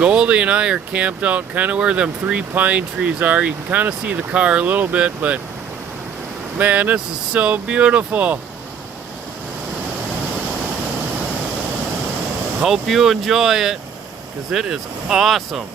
Goldie and I are camped out kind of where them 3 pine trees are. You can kind of see the car a little bit, but man, this is so beautiful. Hope you enjoy it, because it is awesome.